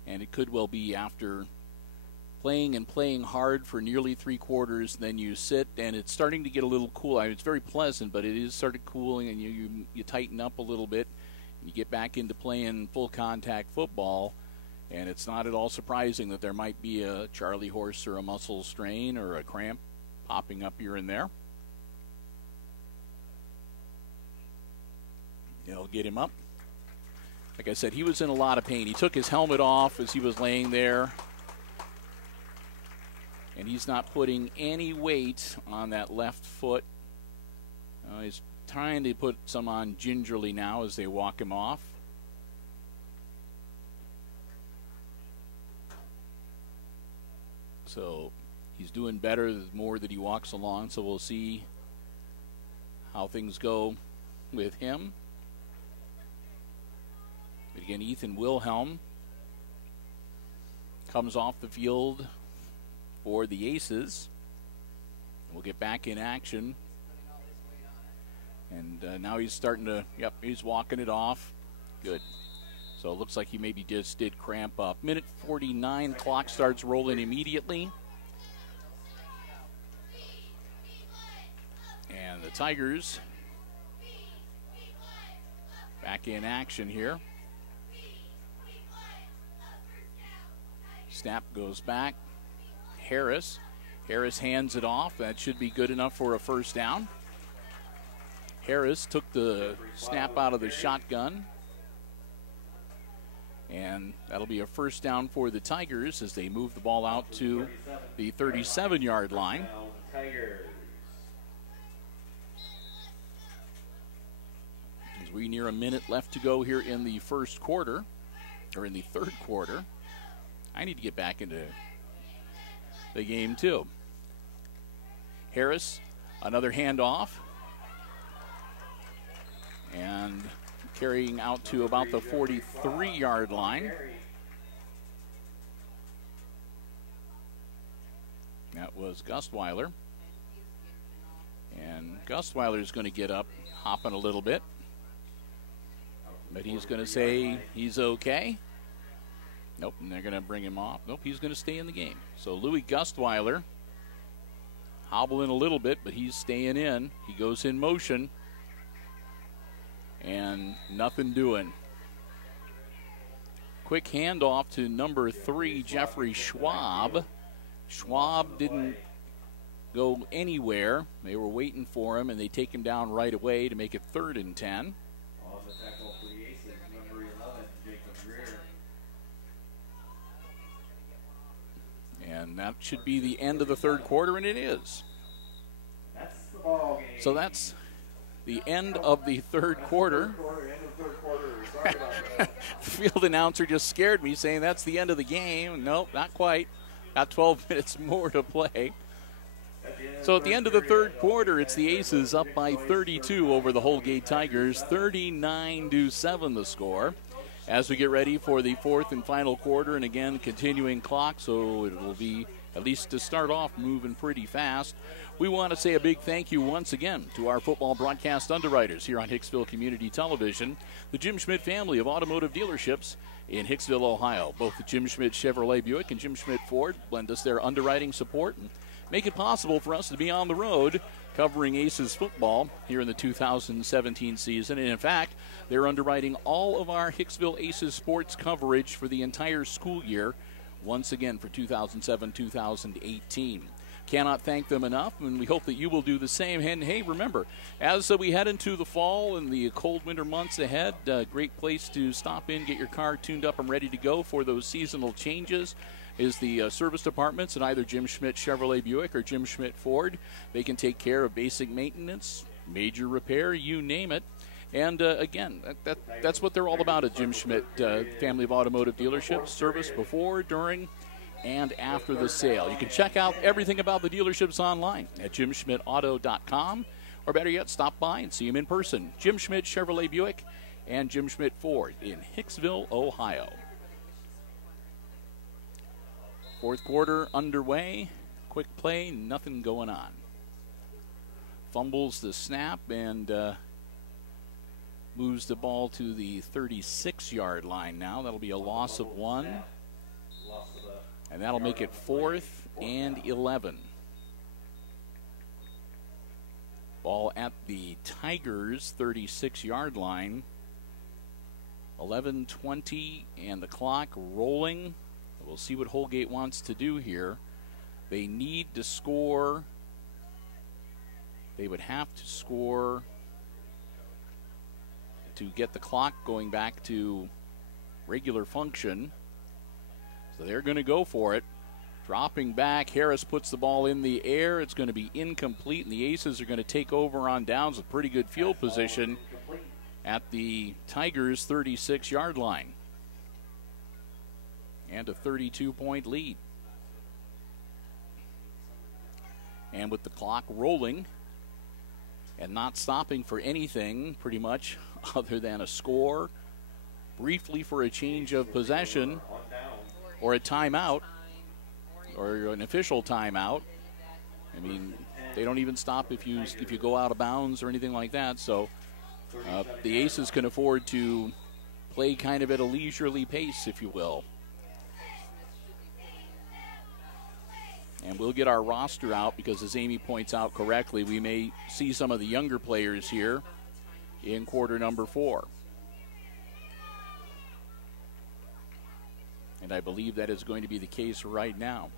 And it could well be after playing hard for nearly 3 quarters, then you sit, and it's starting to get a little cool. I mean, it's very pleasant, but it is started cooling, and you tighten up a little bit, and you get back into playing full contact football, and it's not at all surprising that there might be a Charlie horse or a muscle strain or a cramp popping up here and there. They'll get him up. Like I said, he was in a lot of pain. He took his helmet off as he was laying there. And he's not putting any weight on that left foot. He's trying to put some on gingerly now as they walk him off. So he's doing better the more that he walks along, so we'll see how things go with him. But again, Ethan Wilhelm comes off the field for the Aces. We'll get back in action. And now he's starting to, he's walking it off. Good. So it looks like he maybe just did cramp up. Minute 49, clock starts rolling immediately. And the Tigers back in action here. Snap goes back. Harris hands it off. That should be good enough for a first down. Harris took the snap out of the shotgun. And that'll be a first down for the Tigers as they move the ball out to the 37-yard line. As we near a minute left to go here in the first quarter, or in the third quarter. I need to get back into the game too. Harris, another handoff. And carrying out to about the 43-yard line. That was Gustweiler. And Gustweiler is going to get up, hopping a little bit. But he's going to say he's okay. Nope, and they're going to bring him off. Nope, he's going to stay in the game. So Louis Gustweiler hobbling a little bit, but he's staying in. He goes in motion. And nothing doing. Quick handoff to number 3, Jeffrey Schwab. Schwab didn't go anywhere. They were waiting for him, and they take him down right away to make it 3rd and 10. On the tackle for the Aces, number 11, Jacob Greer. And that should be the end of the third quarter, and it is. That's the ball game. So that's the end of the third quarter. The field announcer just scared me, saying that's the end of the game. Nope, not quite. Got 12 minutes more to play. So at the end of the third quarter, it's the Aces up by 32 over the Holgate Tigers. 39-7 the score. As we get ready for the fourth and final quarter, and again, continuing clock, so it will be, at least to start off, moving pretty fast. We want to say a big thank you once again to our football broadcast underwriters here on Hicksville Community Television, the Jim Schmidt family of automotive dealerships in Hicksville, Ohio. Both the Jim Schmidt Chevrolet Buick and Jim Schmidt Ford lend us their underwriting support and make it possible for us to be on the road covering Aces football here in the 2017 season. And in fact, they're underwriting all of our Hicksville Aces sports coverage for the entire school year, once again for 2007-2018. Cannot thank them enough, and we hope that you will do the same. And hey, remember, as we head into the fall and the cold winter months ahead, a great place to stop in, get your car tuned up and ready to go for those seasonal changes is the service departments at either Jim Schmidt Chevrolet Buick or Jim Schmidt Ford. They can take care of basic maintenance, major repair, you name it. And again, that's what they're all about at Jim Schmidt family of automotive dealerships. Service before, during, and after the sale. You can check out everything about the dealerships online at jimschmidtauto.com, or better yet, stop by and see them in person. Jim Schmidt Chevrolet Buick and Jim Schmidt Ford in Hicksville, Ohio. Fourth quarter underway. Quick play, nothing going on. Fumbles the snap and moves the ball to the 36-yard line now. That'll be a loss of 1. And that'll make it 4th and 11. Ball at the Tigers' 36-yard line. 11:20 and the clock rolling. We'll see what Holgate wants to do here. They need to score. They would have to score to get the clock going back to regular function. So they're going to go for it. Dropping back, Harris puts the ball in the air. It's going to be incomplete, and the Aces are going to take over on downs with pretty good field position at the Tigers' 36-yard line. And a 32-point lead. And with the clock rolling and not stopping for anything pretty much other than a score, briefly for a change of possession or a timeout or an official timeout. I mean, they don't even stop if you go out of bounds or anything like that. So the Aces can afford to play kind of at a leisurely pace, if you will. And we'll get our roster out because, as Amy points out correctly, we may see some of the younger players here in quarter number 4. And I believe that is going to be the case right now.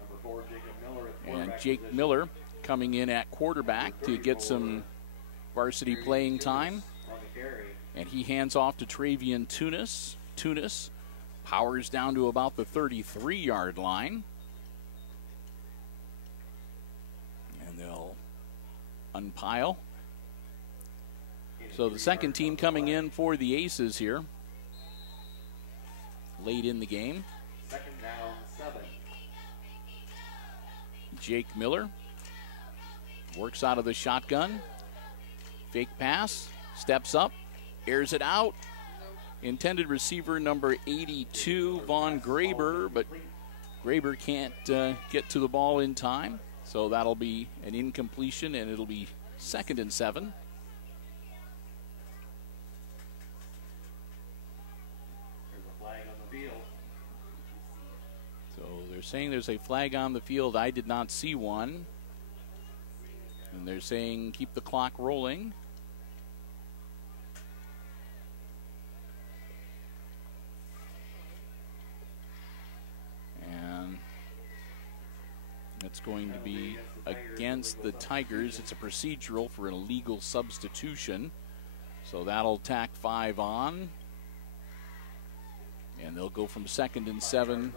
Number 4, Jacob Miller at And Jake Miller coming in at quarterback to get some varsity playing time. And he hands off to Travian Tunis. Tunis powers down to about the 33-yard line. And they'll unpile. So the second team coming in for the Aces here late in the game. Second down, 7. Jake Miller works out of the shotgun. Fake pass, steps up, airs it out. Intended receiver number 82, Vaughn Graber, but Graber can't get to the ball in time. So that'll be an incompletion, and it'll be 2nd and 7. So they're saying there's a flag on the field. I did not see one. And they're saying keep the clock rolling. And it's going to be against the Tigers. It's a procedural for an illegal substitution. So that'll tack 5 on. And they'll go from 2nd and 7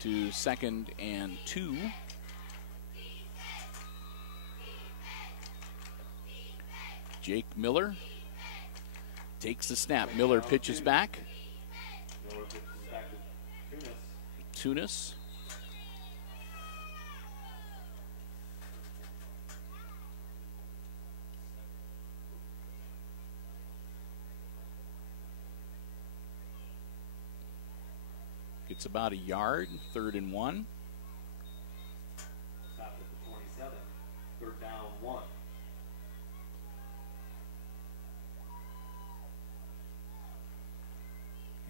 to 2nd and 2. Jake Miller takes the snap. Miller pitches back. Tunis. Gets about a yard, 3rd and 1. Stop at the 27, 3rd down, 1.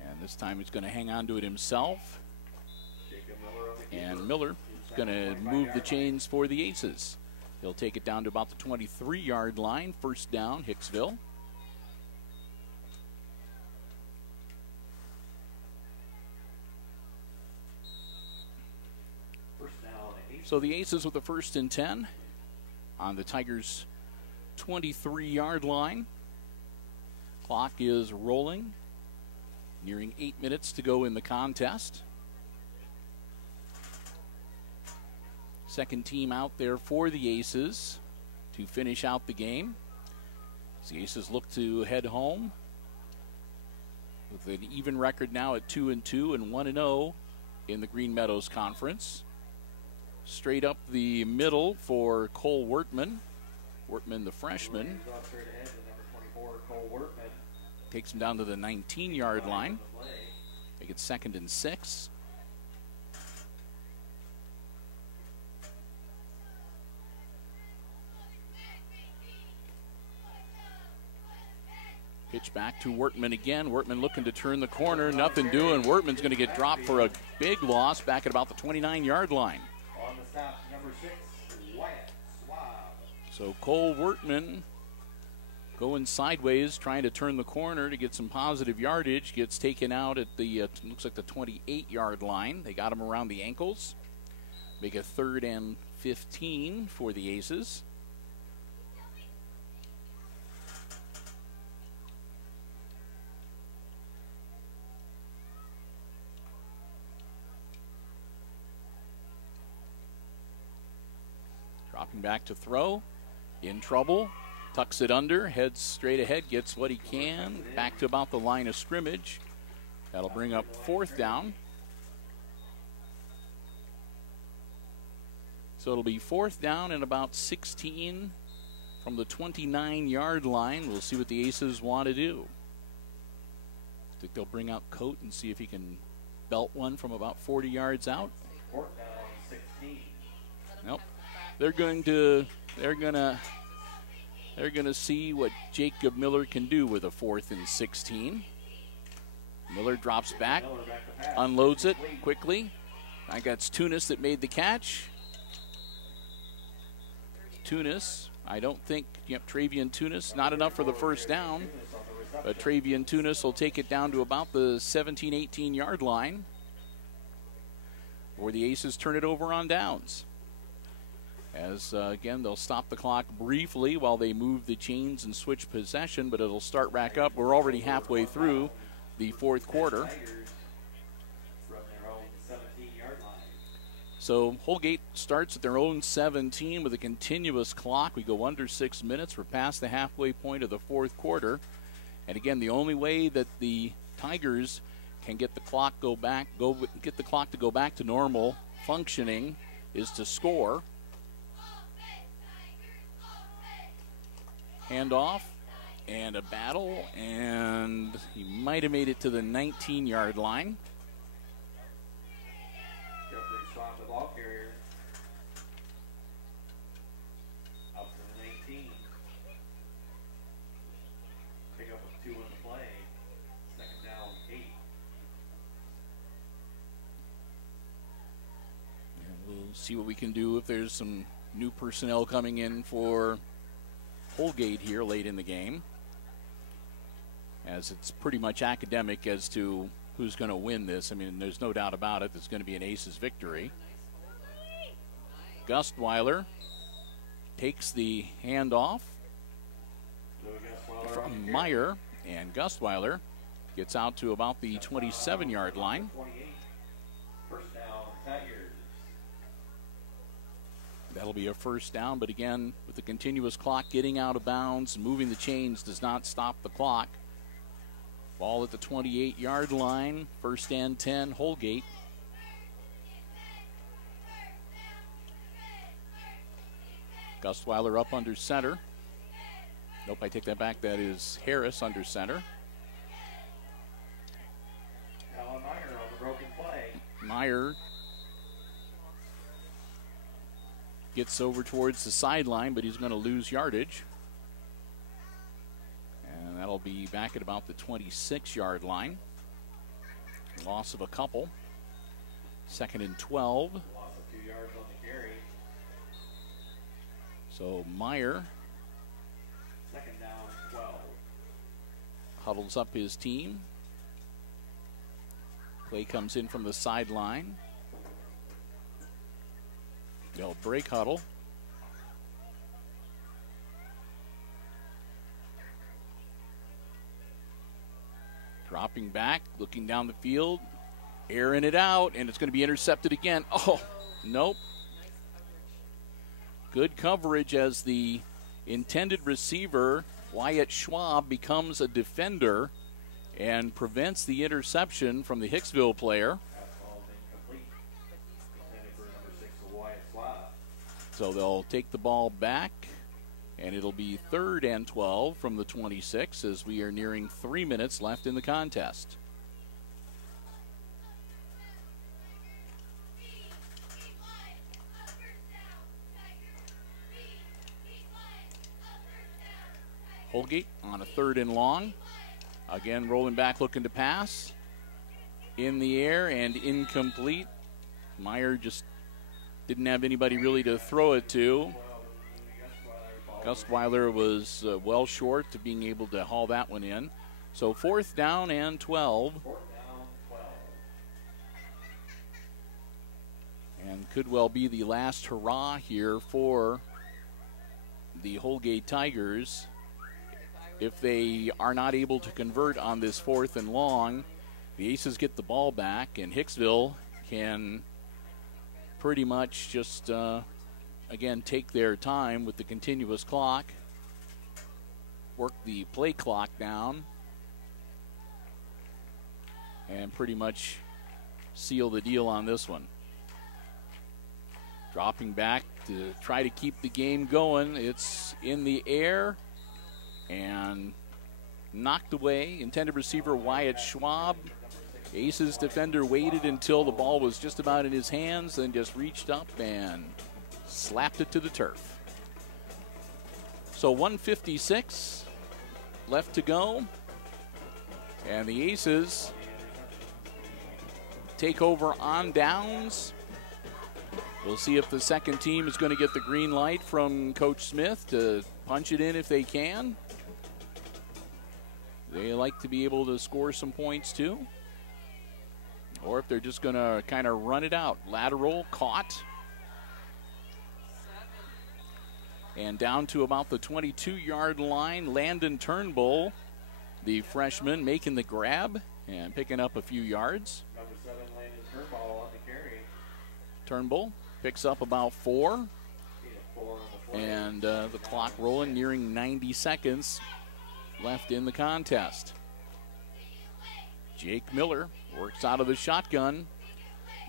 And this time he's going to hang on to it himself. And Miller is going to move the chains for the Aces. He'll take it down to about the 23-yard line. 1st down, Hicksville. So the Aces with the 1st and 10 on the Tigers' 23-yard line. Clock is rolling. Nearing 8 minutes to go in the contest. Second team out there for the Aces to finish out the game. So the Aces look to head home with an even record now at 2-2 and 1-0 in the Green Meadows Conference. Straight up the middle for Cole Wertman. Wertman, the freshman. Takes him down to the 19-yard line. Make it 2nd and 6. Pitch back to Wertman again. Wertman looking to turn the corner. Nothing doing. Wertman's going to get dropped for a big loss back at about the 29-yard line. On the stop, number 6, Wyatt Swab. So Cole Wertman going sideways, trying to turn the corner to get some positive yardage. Gets taken out at the, looks like the 28-yard line. They got him around the ankles. Make a 3rd and 15 for the Aces. Dropping back to throw. In trouble. Tucks it under. Heads straight ahead. Gets what he can. Back to about the line of scrimmage. That'll bring up 4th down. So it'll be 4th down and about 16 from the 29-yard line. We'll see what the Aces want to do. I think they'll bring out Coat and see if he can belt one from about 40 yards out. 4th down, 16. Nope. They're gonna see what Jacob Miller can do with a 4th and 16. Miller drops back, unloads it quickly. I think that's Tunis that made the catch. Tunis, I don't think, Travian Tunis, not enough for the 1st down. But Travian Tunis will take it down to about the 17, 18-yard line, where the Aces turn it over on downs. As, again, they'll stop the clock briefly while they move the chains and switch possession, but it'll start back up. We're already halfway through the 4th quarter. So Holgate starts at their own 17 with a continuous clock. We go under 6 minutes. We're past the halfway point of the 4th quarter. And again, the only way that the Tigers can get the clock to go back to normal functioning is to score. Handoff and a battle, and he might have made it to the 19-yard line. Jeffrey Swan, the ball carrier. Up to the 19. Pick up a 2 in the play. 2nd down, 8. And we'll see what we can do if there's some new personnel coming in for Holgate here late in the game, as it's pretty much academic as to who's going to win this. I mean, there's no doubt about it. It's going to be an Aces victory. Gustweiler takes the handoff from Meyer, and Gustweiler gets out to about the 27-yard line. 1st down, Tigers. That'll be a 1st down, but again, with the continuous clock getting out of bounds, moving the chains does not stop the clock. Ball at the 28-yard line, 1st and 10, Holgate. Gustweiler up under center. Nope, I take that back. That is Harris under center. Alan Meyer on the broken play. Meyer gets over towards the sideline, but he's going to lose yardage. And that'll be back at about the 26-yard line. Loss of a couple. 2nd and 12. Loss of 2 yards on the carry. So Meyer 2nd down, 12. huddles up his team. Play comes in from the sideline. They'll break huddle. Dropping back, looking down the field, airing it out, and it's going to be intercepted again. Oh, nope. Good coverage as the intended receiver, Wyatt Schwab, becomes a defender and prevents the interception from the Hicksville player. So they'll take the ball back, and it'll be 3rd and 12 from the 26 as we are nearing 3 minutes left in the contest. Holgate on a 3rd and long. Again, rolling back, looking to pass. In the air and incomplete. Meyer just didn't have anybody really to throw it to. Gustweiler was well short to being able to haul that one in. So 4th down and 12. And could well be the last hurrah here for the Holgate Tigers. If they are not able to convert on this 4th and long, the Aces get the ball back, and Hicksville can pretty much just again, take their time with the continuous clock, work the play clock down, and pretty much seal the deal on this one. Dropping back to try to keep the game going. It's in the air and knocked away. Intended receiver Wyatt Schwab. Aces defender waited until the ball was just about in his hands, then just reached up and slapped it to the turf. So 1:56 left to go. And the Aces take over on downs. We'll see if the second team is going to get the green light from Coach Smith to punch it in if they can. They like to be able to score some points too. Or if they're just going to kind of run it out. Lateral, caught. And down to about the 22-yard line, Landon Turnbull, the freshman, making the grab and picking up a few yards. Number 7, Landon Turnbull on the carry. Turnbull picks up about 4. And the clock rolling, nearing 90 seconds left in the contest. Jake Miller works out of the shotgun.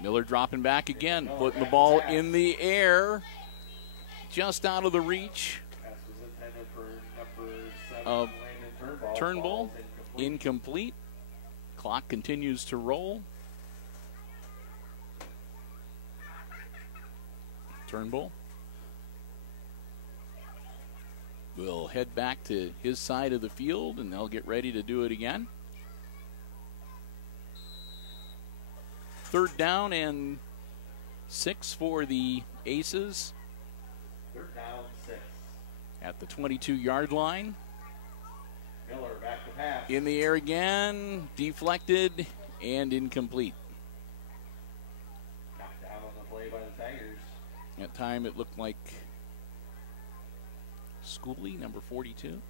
Miller dropping back again, putting the ball in the air, just out of the reach of Turnbull. Incomplete. Clock continues to roll. Turnbull will head back to his side of the field, and they'll get ready to do it again. 3rd down and 6 for the Aces. 3rd down, 6. At the 22-yard line. Miller back to pass. In the air again, deflected and incomplete. Knocked down on the play by the Tigers. At time it looked like Schooley, number 42,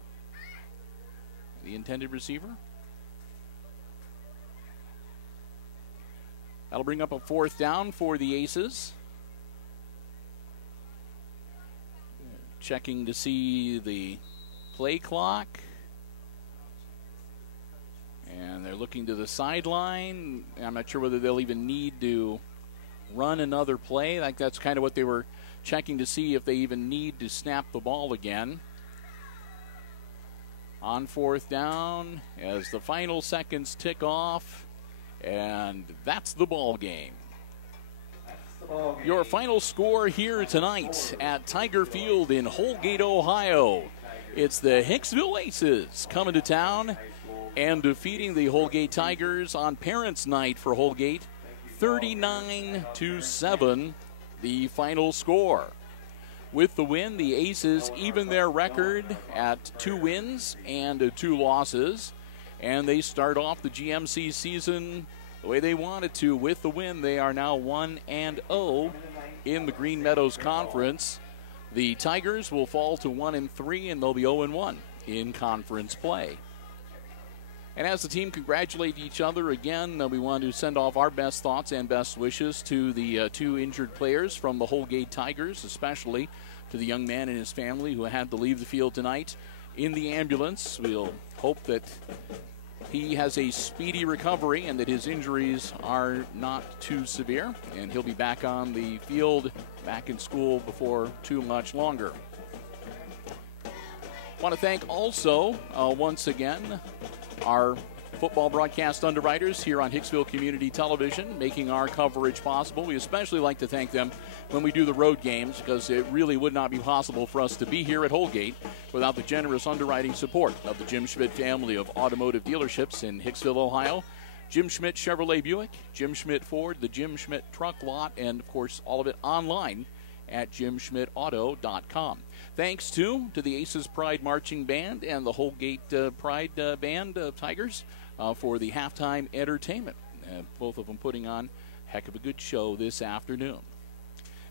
the intended receiver. That'll bring up a 4th down for the Aces. Checking to see the play clock. And they're looking to the sideline. I'm not sure whether they'll even need to run another play. Like that's kind of what they were checking to see, if they even need to snap the ball again. On 4th down as the final seconds tick off. And that's the ball game. Your final score here tonight at Tiger Field in Holgate, Ohio. It's the Hicksville Aces coming to town and defeating the Holgate Tigers on Parents' Night for Holgate, 39-7, the final score. With the win, the Aces even their record at 2 wins and 2 losses. And they start off the GMC season the way they wanted to. With the win, they are now 1-0 in the Green Meadows Conference. The Tigers will fall to 1-3, and they'll be 0-1 in conference play. And as the team congratulate each other again, we want to send off our best thoughts and best wishes to the 2 injured players from the Holgate Tigers, especially to the young man and his family who had to leave the field tonight in the ambulance. We'll hope that he has a speedy recovery and that his injuries are not too severe, and he'll be back on the field, back in school before too much longer. I want to thank also, once again, our football broadcast underwriters here on Hicksville Community Television, making our coverage possible. We especially like to thank them when we do the road games, because it really would not be possible for us to be here at Holgate without the generous underwriting support of the Jim Schmidt family of automotive dealerships in Hicksville, Ohio. Jim Schmidt Chevrolet Buick, Jim Schmidt Ford, the Jim Schmidt Truck Lot, and, of course, all of it online at jimschmidtauto.com. Thanks, too, to the Aces Pride Marching Band and the Holgate Pride Band of Tigers for the halftime entertainment. Both of them putting on a heck of a good show this afternoon.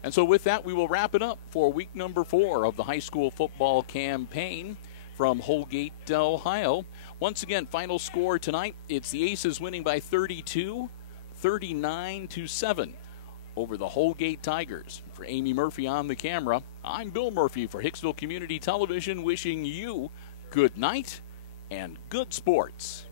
And so with that, we will wrap it up for week number 4 of the high school football campaign from Holgate, Ohio. Once again, final score tonight, it's the Aces winning by 32, 39-7 over the Holgate Tigers. For Amy Murphy on the camera, I'm Bill Murphy for Hicksville Community Television, wishing you good night and good sports.